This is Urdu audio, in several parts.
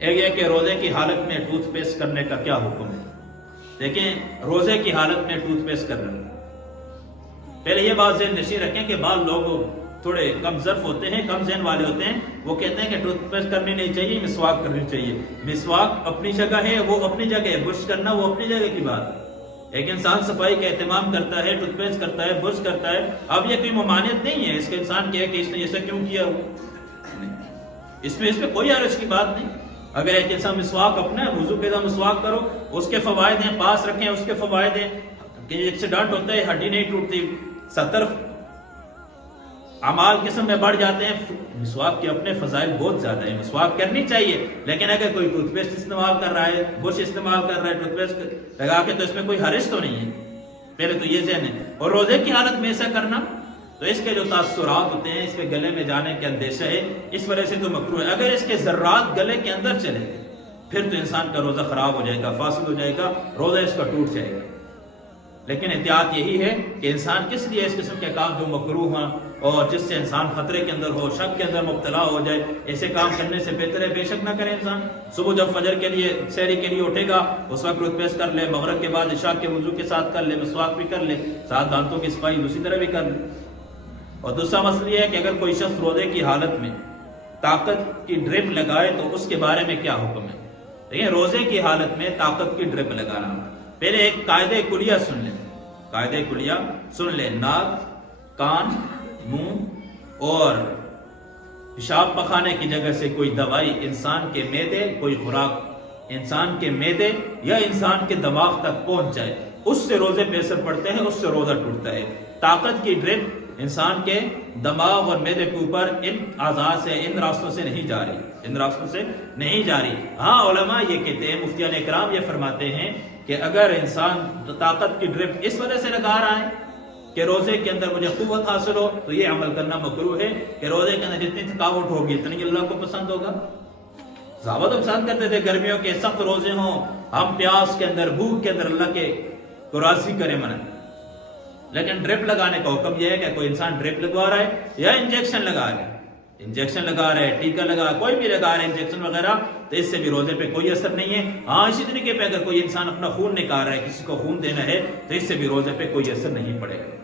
ایک یہ کہ روزے کی حالت میں ٹوتھ پیسٹ کرنے کا کیا حکم ہے؟ دیکھیں، روزے کی حالت میں ٹوتھ پیسٹ کر رہے ہیں، پہلے یہ بات ذہن نشین رکھیں کہ بعض لوگ تھوڑے کم ظرف ہوتے ہیں، کم ذہن والے ہوتے ہیں، وہ کہتے ہیں کہ ٹوتھ پیسٹ کرنی نہیں چاہیے، مسواک کرنی چاہیے۔ مسواک اپنی جگہ ہے، وہ اپنی جگہ ہے، برش کرنا وہ اپنی جگہ کی بات ہے۔ ایک انسان صفائی کا اہتمام کرتا ہے، ٹوتھ پیسٹ کرتا ہے، برش کرتا ہے، اب یہ کوئی ممانعت نہیں ہے اس کے انسان کی ہے کہ اس نے ایسا کیوں کیا ہو، اس میں کوئی حرج کی بات نہیں۔ اگر ایک انسان مسواک اپنا ہے، وضو کے بعد مسواک کرو، اس کے فوائد ہیں، پاس رکھیں، اس کے فوائد ہیں کہ ایکسیڈنٹ ہوتا ہے، ہڈی نہیں ٹوٹتی، 70 اعمال قسم میں بڑھ جاتے ہیں۔ مسواک کے اپنے فضائل بہت زیادہ ہیں، مسواک کرنی چاہیے، لیکن اگر کوئی ٹوتھ پیسٹ استعمال کر رہا ہے، برش استعمال کر رہا ہے ٹوتھ پیسٹ لگا کے، تو اس میں کوئی حرج تو نہیں ہے، پہلے تو یہ ذہن ہے۔ اور روزے کی حالت میں ایسا کرنا تو اس کے جو تاثرات ہوتے ہیں، اس پہ گلے میں جانے کے اندیشہ ہے، اس وجہ سے تو مکروہ ہے۔ اگر اس کے ذرات گلے کے اندر چلے گئے پھر تو انسان کا روزہ خراب ہو جائے گا، فاسد ہو جائے گا، روزہ اس کا ٹوٹ جائے گا۔ لیکن احتیاط یہی ہے کہ انسان کس لیے اس قسم کے کام جو مکروہ ہیں اور جس سے انسان خطرے کے اندر ہو، شک کے اندر مبتلا ہو جائے، ایسے کام کرنے سے بہتر ہے بے شک نہ کرے انسان۔ صبح جب فجر کے لیے سحری کے لیے اٹھے گا، اس وقت ٹوتھ پیسٹ کر لے، مغرب کے بعد عشاء کے وضو کے ساتھ کر لے، مسواک بھی کر لے، ساتھ دانتوں کی صفائی دوسری طرح بھی کر لے۔ اور دوسرا مسئلہ یہ ہے کہ اگر کوئی شخص روزے کی حالت میں طاقت کی ڈرپ لگائے تو اس کے بارے میں کیا حکم ہے؟ دیکھیں، روزے کی حالت میں طاقت کی ڈرپ لگانا، پہلے ایک قاعدہ کلیہ سن لیں، قاعدہ کلیہ سن لیں۔ ناک، کان، منہ اور پیشاب پخانے کی جگہ سے کوئی دوائی انسان کے معدے، کوئی خوراک انسان کے معدے یا انسان کے دماغ تک پہنچ جائے، اس سے روزے پہ اثر پڑتے ہیں، اس سے روزہ ٹوٹتا ہے۔ طاقت کی ڈرپ انسان کے دماغ اور معدے کے اوپر ان اعضاء سے، ان راستوں سے نہیں جا رہی، ان راستوں سے نہیں جا رہی۔ ہاں، علماء یہ کہتے ہیں، مفتیان اکرام یہ فرماتے ہیں کہ اگر انسان طاقت کی ڈرپ اس وجہ سے لگا رہا ہے کہ روزے کے اندر مجھے قوت حاصل ہو، تو یہ عمل کرنا مکروہ ہے کہ روزے کے اندر جتنی تھکاوٹ ہوگی اتنی اللہ کو پسند ہوگا۔ صحابہ تو پسند کرتے تھے گرمیوں کے سخت روزے ہوں، ہم پیاس کے اندر، بھوک کے اندر اللہ کے کو راضی کرے منع۔ لیکن ڈرپ لگانے کا حکم یہ ہے کہ کوئی انسان ڈرپ لگوا رہا ہے یا انجیکشن لگا رہا ہے، انجیکشن لگا رہا ہے، ٹیکہ لگا رہا ہے، کوئی بھی لگا رہا ہے انجیکشن وغیرہ، تو اس سے بھی روزے پہ کوئی اثر نہیں ہے۔ ہاں، اسی طریقے پہ اگر کوئی انسان اپنا خون نکال رہا ہے، کسی کو خون دینا ہے، تو اس سے بھی روزے پہ کوئی اثر نہیں پڑے گا۔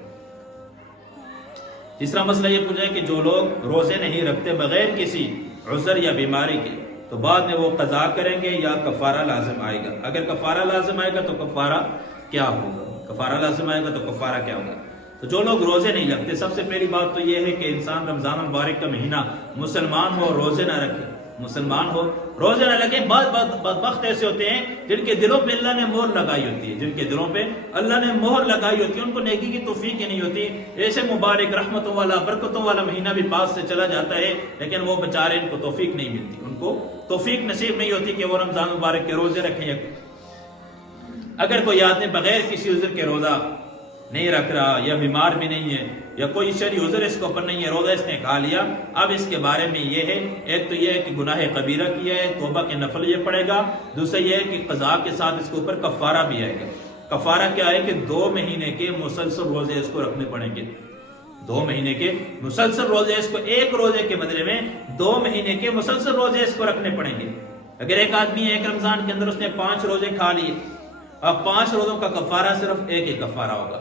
تیسرا مسئلہ یہ پوچھا ہے کہ جو لوگ روزے نہیں رکھتے بغیر کسی عذر یا بیماری کے، تو بعد میں وہ قضا کریں گے یا کفارہ لازم آئے گا؟ اگر کفارہ لازم آئے گا تو کفارہ کیا ہوگا؟ کفارہ لازم آئے گا تو کفارہ کیا ہوگا؟ تو جو لوگ روزے نہیں رکھتے، سب سے پہلی بات تو یہ ہے کہ انسان رمضان المبارک کا مہینہ مسلمان ہو، روزے نہ رکھے، مسلمان ہو روزے نہ لگے۔ بعض بدبخت ایسے ہوتے ہیں جن کے دلوں پہ اللہ نے مہر لگائی ہوتی ہے، جن کے دلوں پہ اللہ نے مہر لگائی ہوتی ہے، ان کو نیکی کی توفیق ہی نہیں ہوتی۔ ایسے مبارک رحمتوں والا، برکتوں والا مہینہ بھی پاس سے چلا جاتا ہے، لیکن وہ بیچارے، ان کو توفیق نہیں ملتی، ان کو توفیق نصیب نہیں ہوتی کہ وہ رمضان المبارک کے روزے رکھیں۔ اگر کوئی آدمی بغیر کسی عذر کے روزہ نہیں رکھ رہا، یا بیمار بھی نہیں ہے، یا کوئی شرعی عذر اس کے اوپر نہیں ہے، روزہ اس نے کھا لیا، اب اس کے بارے میں یہ ہے، ایک تو یہ ہے کہ گناہ کبیرہ کیا ہے، توبہ کے نفل یہ پڑے گا، دوسرا یہ ہے کہ قضاء کے ساتھ اس کے اوپر کفارہ بھی آئے گا۔ کفارہ کیا ہے کہ 2 مہینے کے مسلسل روزے اس کو رکھنے پڑیں گے، 2 مہینے کے مسلسل روزے اس کو، ایک روزے کے بدلے میں 2 مہینے کے مسلسل روزے اس کو رکھنے پڑیں گے۔ اگر ایک آدمی ایک رمضان کے اندر اس نے 5 روزے کھا لیے، اب 5 روزوں کا کفارہ صرف ایک ہی کفارہ ہوگا۔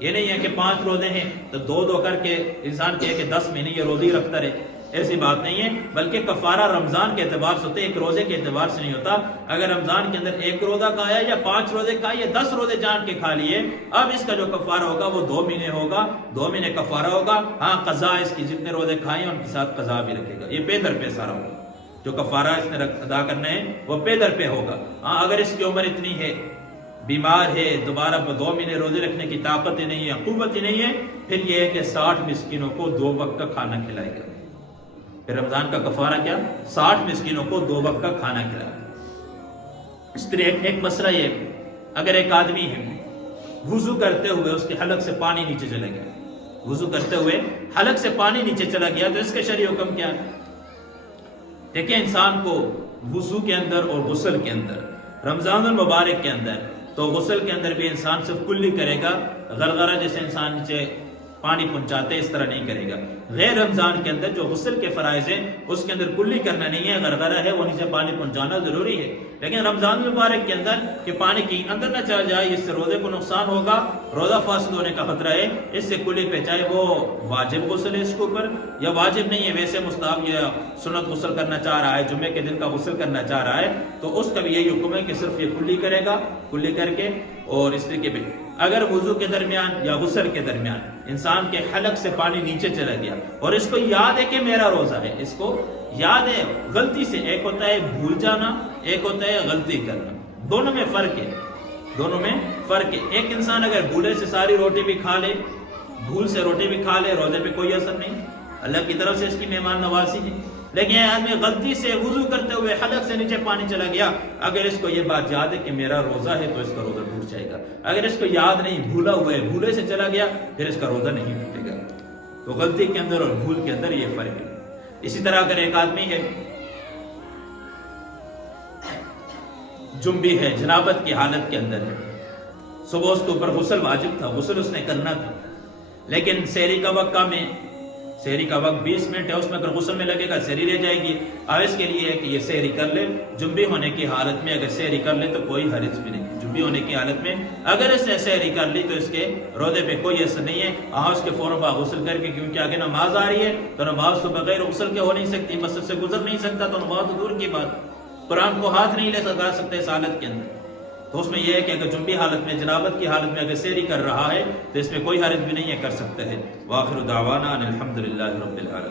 یہ نہیں ہے کہ 5 روزے ہیں تو 2 کر کے انسان کہے کہ 10 مہینے یہ روزے رکھتا رہے، ایسی بات نہیں ہے، بلکہ کفارہ رمضان کے اعتبار سے ہوتا ہے، ایک روزے کے اعتبار سے نہیں ہوتا۔ اگر رمضان کے اندر 1 روزہ کھایا یا 5 روزے کھائے یا 10 روزے جان کے کھا لیے، اب اس کا جو کفارہ ہوگا وہ 2 مہینے ہوگا، 2 مہینے کفارہ ہوگا۔ ہاں، قضا اس کی جتنے روزے کھائے ان کے ساتھ قضا بھی رکھے گا، یہ پے در پہ سارا ہوگا، جو کفارہ اس نے ادا کرنا ہے وہ پے در پہ ہوگا۔ ہاں، اگر اس کی عمر اتنی ہے، بیمار ہے، دوبارہ 2 مہینے روزے رکھنے کی طاقت ہی نہیں ہے، قوت ہی نہیں ہے، پھر یہ ہے کہ 60 مسکینوں کو 2 وقت کا کھانا کھلائے گا۔ پھر رمضان کا کفارہ کیا؟ 60 مسکینوں کو 2 وقت کا کھانا کھلائے گا۔ اس طرح ایک مسئلہ یہ، اگر ایک آدمی ہے وضو کرتے ہوئے اس کے حلق سے پانی نیچے چلا گیا، وضو کرتے ہوئے حلق سے پانی نیچے چلا گیا، تو اس کا شرعی حکم کیا ہے؟ دیکھیں، انسان کو وضو کے اندر اور غسل کے اندر، رمضان المبارک کے اندر تو غسل کے اندر بھی انسان صرف کلی کرے گا، غرغرہ جیسے انسان نیچے پانی پہنچاتے اس طرح نہیں کرے گا۔ غیر رمضان کے اندر جو غسل کے فرائض ہیں اس کے اندر کلی کرنا نہیں ہے، غرغرہ ہے وہ نیچے پانی پہنچانا ضروری ہے، لیکن رمضان المبارک کے اندر کہ پانی کی اندر نہ چلا جائے، اس سے روزے کو نقصان ہوگا، روزہ فاسد ہونے کا خطرہ ہے، اس سے کلی پہ چاہے وہ واجب غسل ہے اس کے اوپر یا واجب نہیں ہے، ویسے مستحب یا سنت غسل کرنا چاہ رہا ہے، جمعے کے دن کا غسل کرنا چاہ رہا ہے، تو اس کا بھی یہی حکم ہے کہ صرف یہ کلی کرے گا، کلی کر کے اور اس طریقے پہ اگر وضو کے درمیان یا غسل کے درمیان انسان کے حلق سے پانی نیچے چلا گیا اور اس کو یاد ہے کہ میرا روزہ ہے، اس کو یاد ہے غلطی سے، ایک ہوتا ہے بھول جانا، ایک ہوتا ہے غلطی کرنا، دونوں میں فرق ہے، دونوں میں فرق ہے۔ ایک انسان اگر بھولے سے ساری روٹی بھی کھا لے، بھول سے روٹی بھی کھا لے، روزے پہ کوئی اثر نہیں، اللہ کی طرف سے اس کی مہمان نوازی ہے، لیکن آدمی غلطی سے وضو کرتے ہوئے حلق سے نیچے پانی چلا گیا، اگر اس کو یہ بات یاد ہے کہ میرا روزہ ہے تو اس کا روزہ ٹوٹ جائے گا، اگر اس کو یاد نہیں، بھولا ہوا ہے، بھولے سے چلا گیا، پھر اس کا روزہ نہیں ٹوٹے گا۔ تو غلطی کے اندر اور بھول کے اندر یہ فرق ہے۔ اسی طرح اگر ایک آدمی ہے جنبی ہے، جنابت کی حالت کے اندر ہے، صبح اس کے اوپر غسل واجب تھا، غسل اس نے کرنا تھا، لیکن سحری کا وقت کم ہے، سحری کا وقت 20 منٹ ہے، اس میں اگر غسل میں لگے گا سحری رہ جائے گی، اب اس کے لیے ہے کہ یہ سحری کر لے، جنبی ہونے کی حالت میں اگر سحری کر لے تو کوئی حرج بھی نہیں، جنبی ہونے کی حالت میں اگر اس نے سحری کر لی تو اس کے روزے پہ کوئی اثر نہیں ہے، اس کے فوراً بعد غسل کر کے، کیونکہ آگے نماز آ رہی ہے تو نماز تو بغیر غسل کے ہو نہیں سکتی، مسجد سے گزر نہیں سکتا تو نماز تو دور کی بات، قرآن کو ہاتھ نہیں لے سکتے اس حالت کے اندر، تو اس میں یہ ہے کہ اگر جنبی حالت میں، جنابت کی حالت میں اگر سحری کر رہا ہے تو اس میں کوئی حرج بھی نہیں ہے، کر سکتا ہے۔ وآخر دعوانا ان الحمدللہ رب العالمین۔